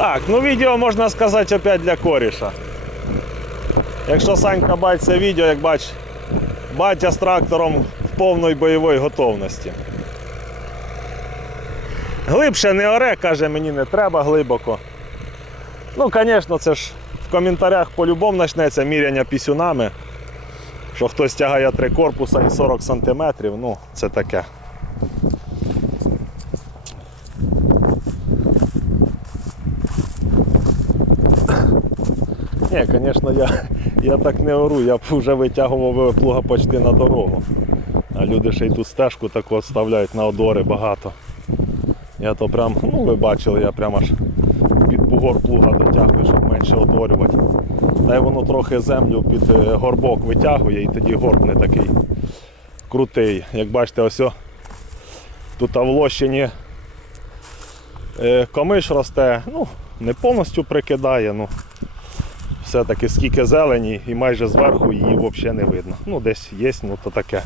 Так, ну відео можна сказати опять для коріша. Якщо Санька бачить це відео, як бач, батя з трактором в повної бойової готовності. Глибше не оре, каже, мені не треба глибоко. Ну, звісно, це ж в коментарях по-любому почнеться міряння пісюнами. Що хтось тягає три корпуса і 40 см, ну, це таке. Ні, звісно, я, я так не ору, я б вже витягував плуга почти на дорогу. А люди ще й тут стежку таку оставляють на одори багато. Я то прям, ну ви бачили, я прям аж під бугор плуга дотягую, щоб менше одорювати. Та й воно трохи землю під е, горбок витягує і тоді горб не такий крутий. Як бачите, ось о, тут в лощині е, комиш росте, ну, не повністю прикидає, ну все-таки скільки зелені і майже зверху її взагалі не видно. Ну десь є, ну то таке.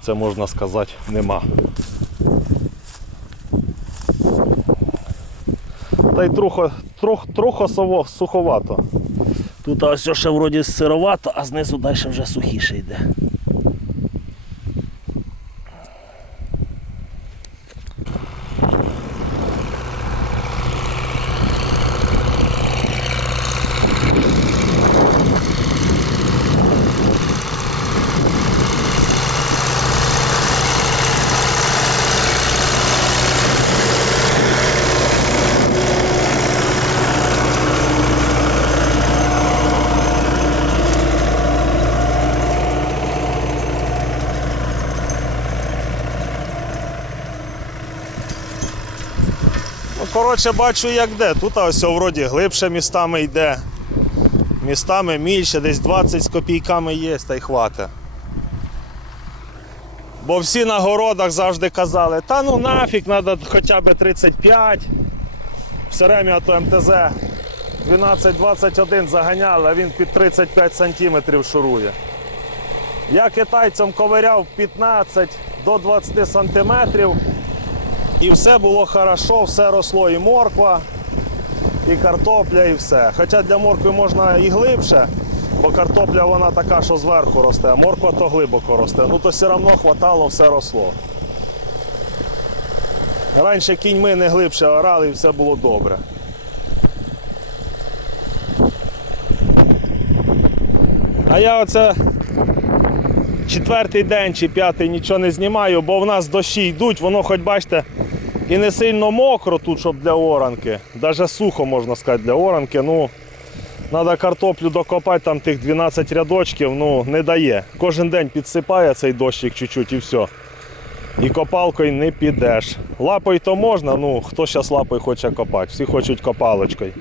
Це можна сказати нема. Та й трохи, трох, трохи суховато. Тут ось ще вроді сировато, а знизу далі вже сухіше йде. Коротше, бачу як де. Тут ось вроді глибше містами йде. Містами мільше, десь 20 з копійками є, та й хватить. Бо всі на городах завжди казали, та ну нафіг, треба хоча б 35. Все время то МТЗ 12-21 заганяли, а він під 35 сантиметрів шурує. Я китайцям ковиряв 15 до 20 сантиметрів. І все було хорошо, все росло і морква, і картопля, і все. Хоча для моркви можна і глибше, бо картопля вона така, що зверху росте, а морква то глибоко росте. Ну то все одно хватало, все росло. Раніше кіньми не глибше орали і все було добре. А я оце четвертий день чи п'ятий нічого не знімаю, бо в нас дощі йдуть, воно хоч бачите, і не сильно мокро тут, щоб для оранки. Навіть сухо можна сказати для оранки. Ну, треба картоплю докопати, там тих 12 рядочків, ну не дає. Кожен день підсипає цей дощик чуть-чуть і все. І копалкою не підеш. Лапою то можна, ну хто зараз лапою хоче копати, всі хочуть копалочкою.